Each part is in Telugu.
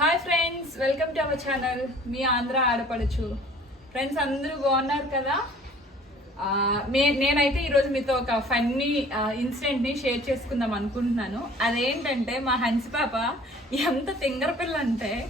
Hi friends welcome to our channel మీ ఆంధ్ర ఆడపడుచు. ఫ్రెండ్స్ అందరూ బాగున్నారు కదా? మే నేనైతే ఈరోజు మీతో ఒక ఫన్నీ ఇన్సిడెంట్ని షేర్ చేసుకుందాం అనుకుంటున్నాను. అదేంటంటే మా హన్స్ పాప ఎంత తింగర పిల్ల అంటే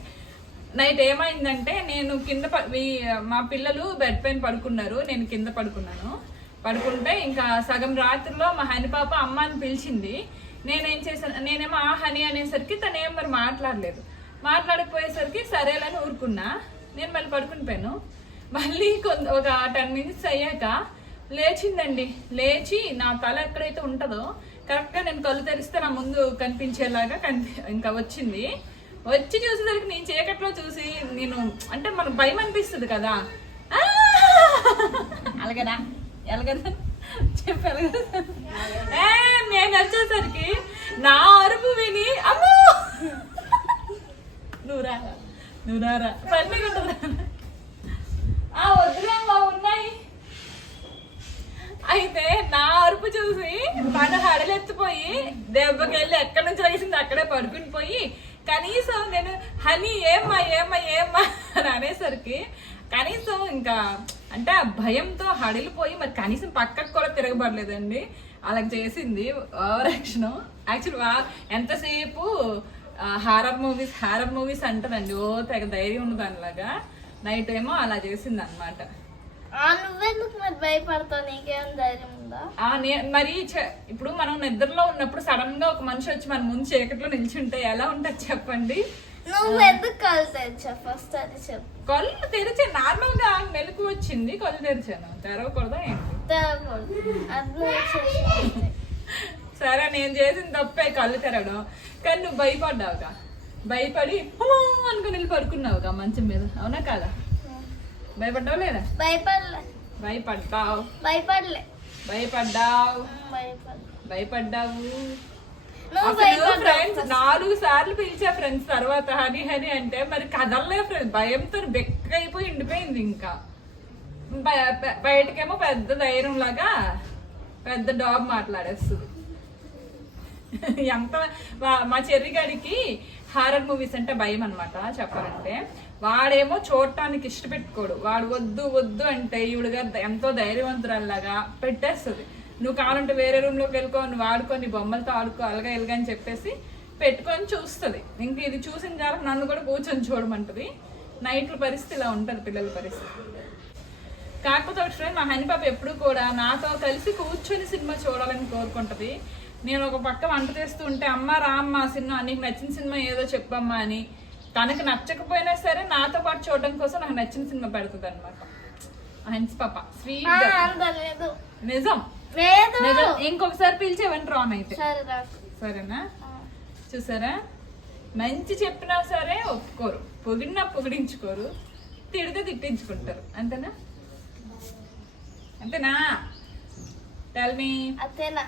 నైట్ ఏమైందంటే నేను కింద ప- మా పిల్లలు బెడ్ పైన పడుకున్నారు. నేను కింద పడుకున్నాను. పడుకుంటే ఇంకా సగం రాత్రిలో మా హని పాప అమ్మ అని పిలిచింది. నేనేం చేశాను నేనేమో ఆ హని అనేసరికి తనేం మరి మాట్లాడలేదు. మాట్లాడకపోయేసరికి సరేలని ఊరుకున్నా. నేను మళ్ళీ పడుకుని పోయాను. మళ్ళీ కొంత ఒక టెన్ మినిట్స్ అయ్యాక లేచిందండి. లేచి నా తల ఎక్కడైతే ఉంటుందో కరెక్ట్గా నేను కళ్ళు తెరిస్తే నా ముందు కనిపించేలాగా కనిపి ఇంకా వచ్చింది. వచ్చి చూసేసరికి నేను చీకట్లో చూసి నేను అంటే మనకు భయం అనిపిస్తుంది కదా! అలాగేనా ఎలాగదా చెప్పారు నేను వచ్చేసరికి నా అరుపు విని అమ్మో! నువ్వు రారా ఆ వద్దులేమ్మా ఉన్నాయి. అయితే నా అరుపు చూసి మన హడలెత్తిపోయి దెబ్బకెళ్ళి ఎక్కడి నుంచి వేసింది అక్కడే పడుకుని పోయి కనీసం నేను హనీ ఏమ్మా ఏమ్మా ఏమ్మా అని అనేసరికి కనీసం ఇంకా అంటే ఆ భయంతో హడిలిపోయి మరి కనీసం పక్కకు కూడా తిరగబడలేదండి. అలా చేసింది ఓవర్ యాక్షన్ యాక్చువల్ వా ఎంతసేపు హారర్ మూవీస్ హారర్ మూవీస్ అంటదండి. ఓ తెగ ధైర్యం ఉంది దానిలాగా. నైట్ ఏమో అలా చేసింది అనమాట నువ్వెందుకు మరి భయపడతావు? నీకేం ధైర్యం ఉందా? మరి ఇప్పుడు మనం నిద్రలో ఉన్నప్పుడు సడన్గా ఒక మనిషి వచ్చి మన ముందు చీకట్లో నిల్చుంటే ఎలా ఉంటుంది చెప్పండి? నువ్వు ఎందుకు కళ్ళు తెచ్చా ఫస్ట్ అది చెప్పు. కళ్ళు తెరిచే నార్మల్గా మెలకు వచ్చింది. కళ్ళు తెరిచాను. తెరవకూడదా ఏంటి? తెరవకూడదు. సరే నేను చేసిన తప్పే కళ్ళు తెరవడం. కానీ నువ్వు భయపడ్డావుగా. భయపడి అనుకుని వెళ్ళి పడుకున్నావుగా మంచం మీద. అవునా కాదా? భయపడ్డావు లేదా? భయపడలే. భయపడ్డావు. భయపడలే. భయపడ్డావు. భయపడ్డావు. ఫ్రెండ్స్ నాలుగు సార్లు పిలిచా ఫ్రెండ్స్ తర్వాత హని హని అంటే మరి కదలలే ఫ్రెండ్స్ భయంతో బెక్కైపోయి ఉండిపోయింది ఇంకా. బయటకేమో పెద్ద ధైర్యం లాగా పెద్ద డాగ్ మాట్లాడేస్తుంది. ఎంత వా- మా చెర్రిగాడికి హారర్ మూవీస్ అంటే భయం అనమాట చెప్పాలంటే. వాడేమో చూడటానికి ఇష్టపెట్టుకోడు. వాడు వద్దు వద్దు అంటే ఈవిడగా ఎంతో ధైర్యవంతురాల్లాగా పెట్టేస్తుంది. నువ్వు కావాలంటే వేరే రూమ్లోకి వెళ్ళుకో నువ్వు ఆడుకో బొమ్మలతో ఆడుకో అలగా ఎలాగా అని చెప్పేసి పెట్టుకొని చూస్తుంది. ఇంక ఇది చూసిన చాలా నన్ను కూడా కూర్చొని చూడమంటది. నైట్ల పరిస్థితి ఇలా ఉంటుంది పిల్లల పరిస్థితి. కాకపోతే మా హనిపాప ఎప్పుడు కూడా నాతో కలిసి కూర్చొని సినిమా చూడాలని కోరుకుంటది. నేను ఒక పక్క వంట చేస్తూ ఉంటే అమ్మ రామ్మ సినిమా నీకు నచ్చిన సినిమా ఏదో చెప్పమ్మా అని. తనకు నచ్చకపోయినా సరే నాతో పాటు చూడడం కోసం నాకు నచ్చిన సినిమా పెడుతుంది అనమాట హన్స్ పాప స్వీట్ నిజం. నిజం. ఇంకొకసారి పిలిచేవని రాన్ అయితే సరేనా. చూసారా? మంచి చెప్పినా సరే ఒప్పుకోరు. పొగిడినా పొగిడించుకోరు. తిడితే తిట్టించుకుంటారు. అంతేనా? అంతేనా? టెల్ మీ అంతేనా?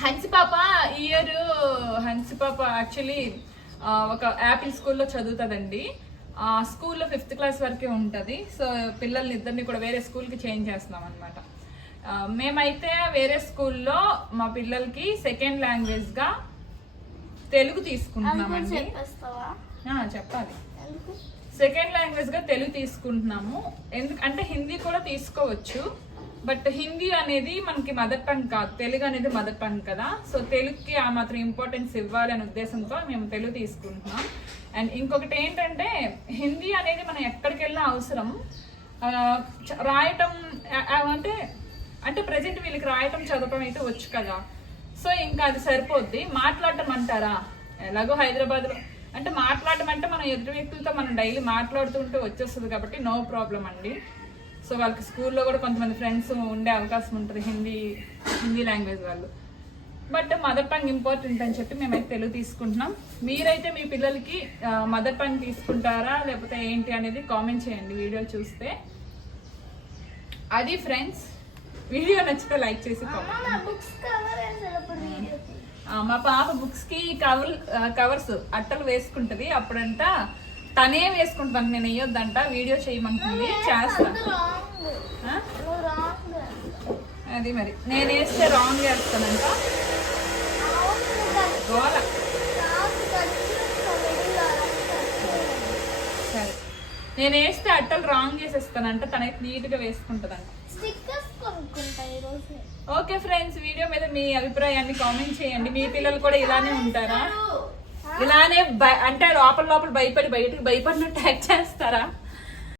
హన్సి పాప ఇయర్ హన్సి పాప యాక్చువల్లీ ఒక యాపిల్ స్కూల్లో చదువుతుందండి. ఆ స్కూల్లో ఫిఫ్త్ క్లాస్ వరకే ఉంటుంది. సో పిల్లల్ని ఇద్దరిని కూడా వేరే స్కూల్కి చేంజ్ చేస్తున్నాం అనమాట మేమైతే వేరే స్కూల్లో మా పిల్లలకి సెకండ్ లాంగ్వేజ్గా తెలుగు తీసుకుంటున్నామండి. చెప్పాలి. సెకండ్ లాంగ్వేజ్గా తెలుగు తీసుకుంటున్నాము. ఎందుకు అంటే హిందీ కూడా తీసుకోవచ్చు. బట్ హిందీ అనేది మనకి మదర్ టంగ్ కాదు. తెలుగు అనేది మదర్ టంగ్ కదా. సో తెలుగుకి ఆ మాత్రం ఇంపార్టెన్స్ ఇవ్వాలి అనే ఉద్దేశంతో మేము తెలుగు తీసుకుంటున్నాం. అండ్ ఇంకొకటి ఏంటంటే హిందీ అనేది మనం ఎక్కడికి వెళ్ళినా అవసరం. చ- రాయటం అంటే అంటే ప్రజెంట్ వీళ్ళకి రాయటం చదవటం అయితే వచ్చు కదా. సో ఇంకా అది సరిపోద్ది. మాట్లాడటం అంటారా ఎలాగో హైదరాబాద్లో అంటే మాట్లాడటం అంటే మనం ఎదుటి వ్యక్తులతో మనం డైలీ మాట్లాడుతుంటే వచ్చేస్తుంది కాబట్టి నో ప్రాబ్లం అండి. సో వాళ్ళకి స్కూల్లో కూడా కొంతమంది ఫ్రెండ్స్ ఉండే అవకాశం ఉంటుంది హిందీ హిందీ లాంగ్వేజ్ వాళ్ళు. బట్ మదర్ టంగ్ ఇంపార్టెంట్ అని చెప్పి మేమైతే తెలుగు తీసుకుంటున్నాం. మీరైతే మీ పిల్లలకి మదర్ టంగ్ తీసుకుంటారా? లేకపోతే ఏంటి అనేది కామెంట్ చేయండి వీడియో చూస్తే. అది ఫ్రెండ్స్ వీడియో నచ్చితే లైక్ చేసి మా పాప బుక్స్కి కవర్ కవర్స్ అట్టలు వేసుకుంటది. అప్పుడంట తనే వేసుకుంటాను నేను వేయొద్దంట వీడియో చేయమంటుంది చేస్తా. రాంగ్ ఆ? నువ్వు రాంగ్ అది మరి. నేను వేస్తే రాంగ్ వేస్తానంట. గోల. ఖచ్చితంగా నేను వేస్తే అట్టలు రాంగ్ చేసేస్తానంట తనకి నీట్గా వేసుకుంటదంట ఓకే ఫ్రెండ్స్ వీడియో మీద మీ అభిప్రాయాన్ని కామెంట్ చేయండి. మీ పిల్లలు కూడా ఇలానే ఉంటారా? ఇలానే అంటే లోపల లోపల భయపడి బయటకు భయపడినట్టు యాక్ట్ చేస్తారా?